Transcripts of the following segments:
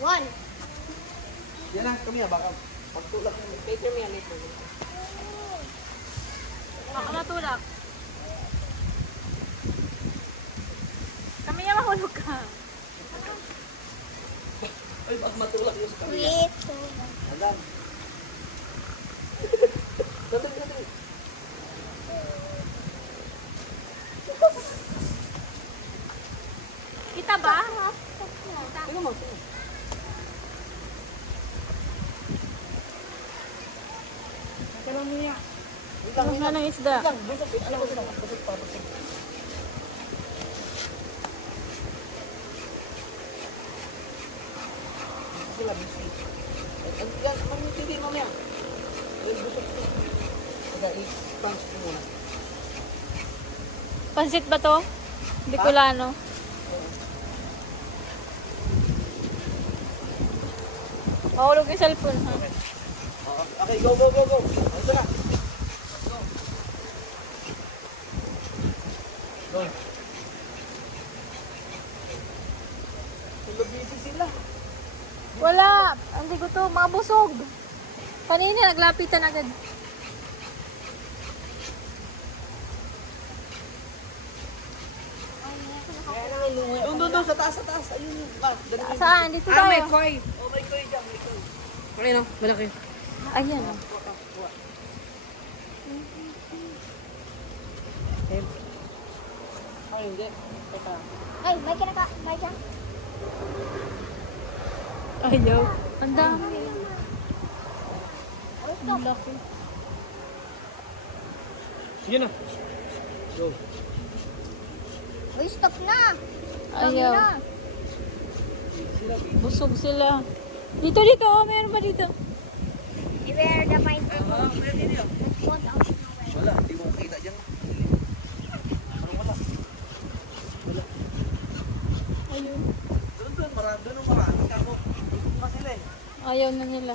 One. Yan na, kami baka pagtulak mo. Later mo yan, later. Ako natulak. Kami niya mahulog ka. Ay, baka matulak yung sa kami. Wait. Alam. Dating, dating. Kita ba? Tingnan mo, tingnan. Kailan mo yan? Wait lang, Ano wait na lang. ng isda? Wait lang, busog. Alam ko sila, busog pa, busog. Busog sila, busog. Yan, mamintindi mamaya. Yan, busog sila. Kaya, i-punch ko muna. Pansit ba to? Bicolano. Mahulog yung cellphone, ha? Okay, go, go, go, go. Ito na. Go. Busy sila. Wala. Hindi ko to. Mga busog. Kanina, naglapitan agad. Doon, sa taas, sa taas. Ayun, dali mo. Saan? Dito Ah, may tayo. koi. Oh, may koy dyan, may koy. Okay no, malaki. Ayan, oh. Ay, hindi. Teka. Ay, may kinaka. May dyan. Ayaw. Ang dami. Ang laki. Sige na. Go. Uy, stop na. Ayaw. Busog sila. Dito, dito. Oh, meron pa dito. Beware the mind. Meron din yan. Wala, hindi mo makita dyan. Parang wala. Wala. Ayun. Doon, marami ka mo. Busog pa sila eh. Ayaw na nila.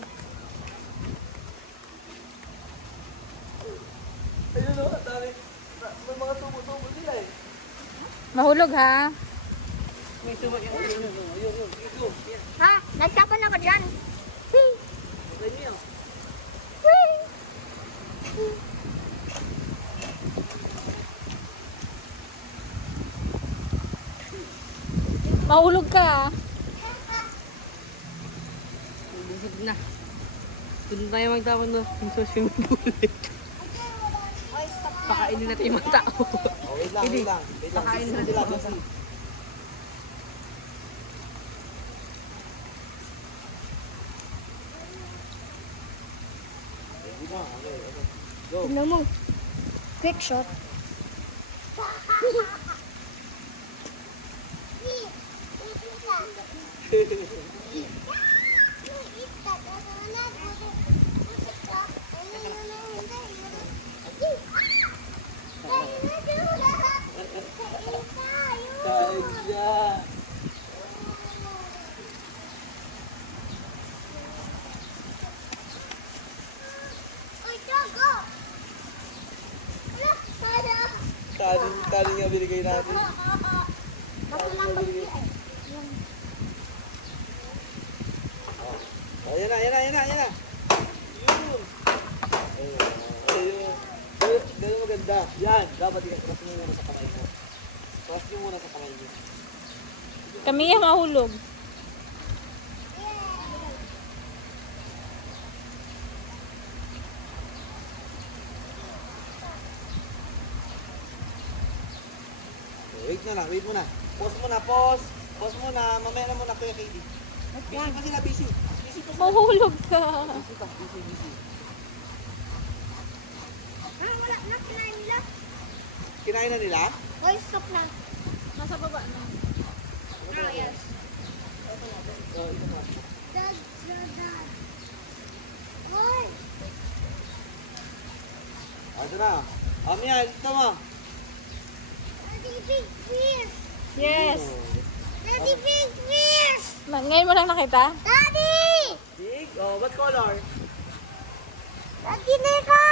Ayun o, dami. May mga tubo-tubo sila eh. Mahulog, ha? May tubo yan. Ayun, go. Yan, Ha? Nagtapon ako dyan. ganyan. Mahulog ka, ha? Busog na. Doon tayo magtapon doon. Yung sa swimming pool. Uy, stop na. Pakainin natin yung mga tao. Oh, wait lang, wait lang. Wait lang, Pakain busog na sila. natin. Busog. Sige na, okay, okay. Go. Tignan mo. Quick shot. Kain siya. Kanin nga binigay natin. Oh, yan na, yan na, yan na, yan na. Yun. Ayun. Ganun maganda. Yan. Dapat i-cross nyo muna sa kamay mo. Cross nyo muna sa kamay mo. Kami yung mahulog. Wait na lang, wait muna. Pause muna, pause. Pause muna. Mamaya na muna, Kuya KD. Busy pa sila, busy. Busy pa sila. Mahulog ka. Busy pa, busy, busy. Wala na. Kinain nila. Kinain na nila? Uy, stop na. Nasa baba na. Ah, yes. Oh, ito na. Dad. Uy. Ito na. Mia, ito mo. Daddy, big fish. Yes. Daddy, big fish. Ngayon mo lang nakita? Daddy! Big? Oh, what color? Daddy, neka!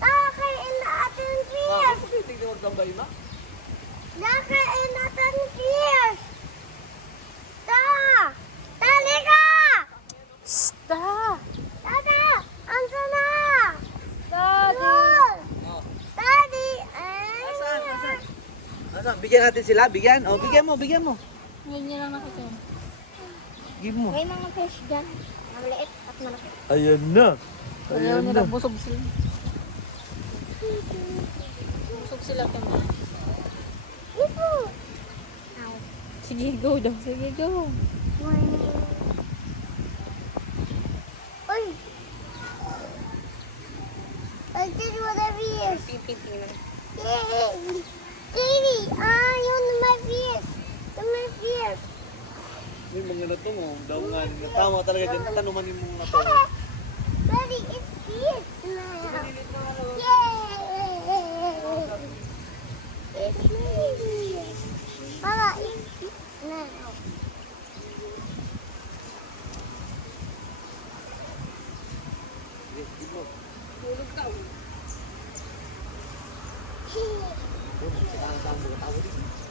Nakain natin fish! Bakit tingnan magtambay ma? Nakain natin fish! Ta! Ta bigyan natin sila, bigyan. O, bigyan mo, bigyan mo. Ngayon niya lang nakita. Give mo. May mga fish dyan. Maliit at malaki. Ayan na. Ayaw nila, busog sila. Busog sila ito. Ito. Sige, go daw. Sige, go. Uy. I did whatever it is. Pipiting lang. Yay! Katie, yun na my fish. Yun my fish. May mga na ito mo. Daw nga. Tama talaga dyan. Tanuman yung mga ito. Daddy, it's fish now. Yay! It's fish. Mama, it's fish now. Tulog ka. Ang dami mo. Tawa dito.